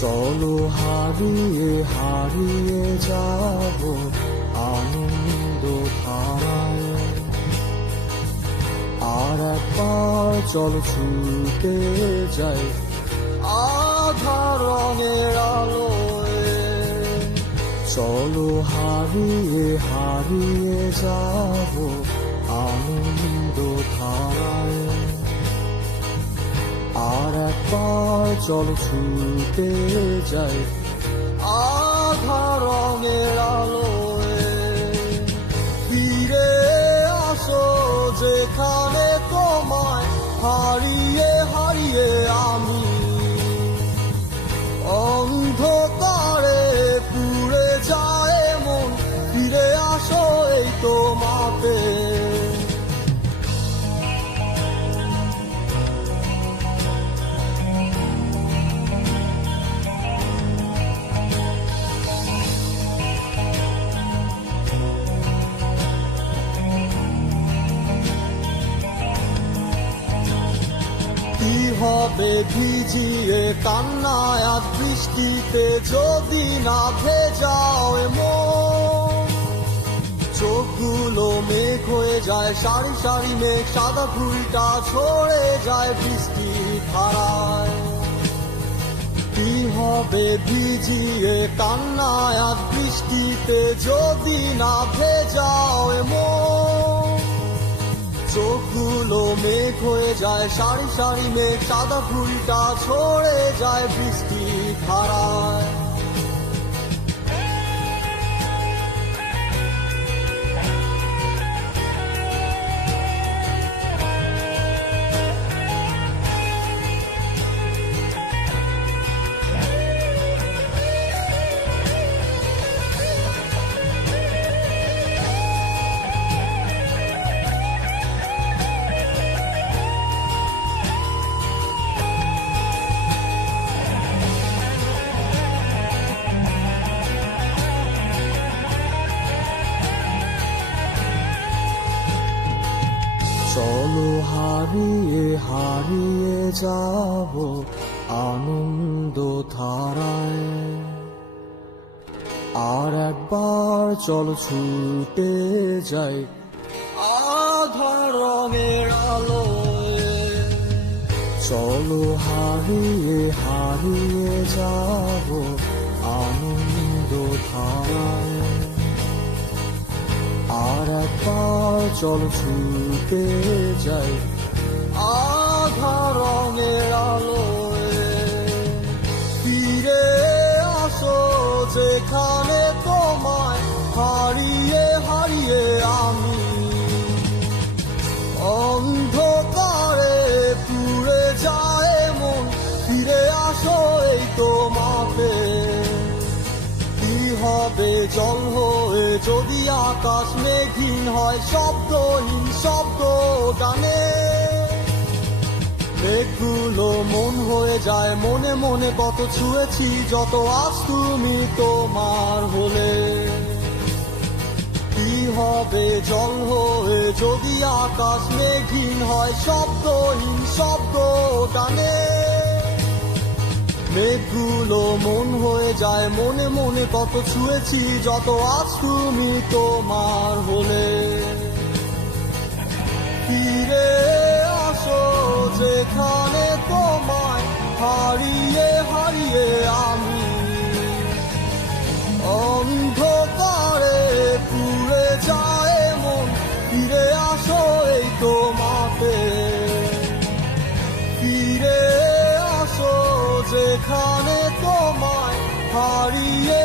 চলো হারিয়ে হারিয়ে যাব আনন্দ ধারায়। আর একবার চলো ছুটে যাই আধার রঙের আলোয়। চলো হারিয়ে হারিয়ে যাব আনন্দ ধারায়। আর একবার চলো ছুটে যাই আধার রঙের আলোয়। ফিরে আসো যেখানে তোমায় হারিয়ে হারিয়ে আমি অন্ধকারে পুড়ে যায় মন। ফিরে আসো এই তোমাতে। কি হবে ভিজিয়ে কান্নায় আর বৃষ্টিতে যদি না ভেজাও মন। চোখগুলো মেঘ হয়ে যায় সারি সারি মেঘ, সাদা ফুলটা ছড়ে যায় বৃষ্টি ধারায়। কি হবে ভিজিয়ে কান্নায় আর বৃষ্টিতে যদি না ভেজাও মন। চোখগুলো মেঘ হয়ে যায় সারি সারি মেঘ, সাদা ফুলটা ছড়ে যায় বৃষ্টি ধারায়। চলো হারিয়ে হারিয়ে যাব আনন্দ ধারায়। আর একবার চলো ছুটে যাই আধার রঙের আলোয়। চলো হারিয়ে হারিয়ে যাব আনন্দ ধারায়। আর একবার চলো ছুটে যাই আধার রঙের আলোয়। ফিরে আসো যেখানে তোমায় হারিয়ে হারিয়ে আমি অন্ধকারে পুড়ে যায় মন। ফিরে আসো এই তোমাতে। কি হবে জল হয়ে যদি আকাশ মেঘহীন হয় শব্দহীন শব্দ গানে। মেঘগুলো মন হয়ে যায় মনে মনে, কত ছুঁয়েছি যত আজ তুমি তোমার হলে। কি হবে জল হয়ে যদি আকাশ মেঘহীন হয় শব্দহীন শব্দ গানে। মেঘগুলো মন হয়ে যায় মনে মনে, কত ছুঁয়েছি যত আজ তুমি তোমার হলে। ফিরে আসো যেখানে তোমায় হারিয়ে হারিয়ে আমি অন্ধকারে পুড়ে যায় মন। ফিরে আসো এই তোমাতে। ফিরে আসো যেখানে তোমায় হারিয়ে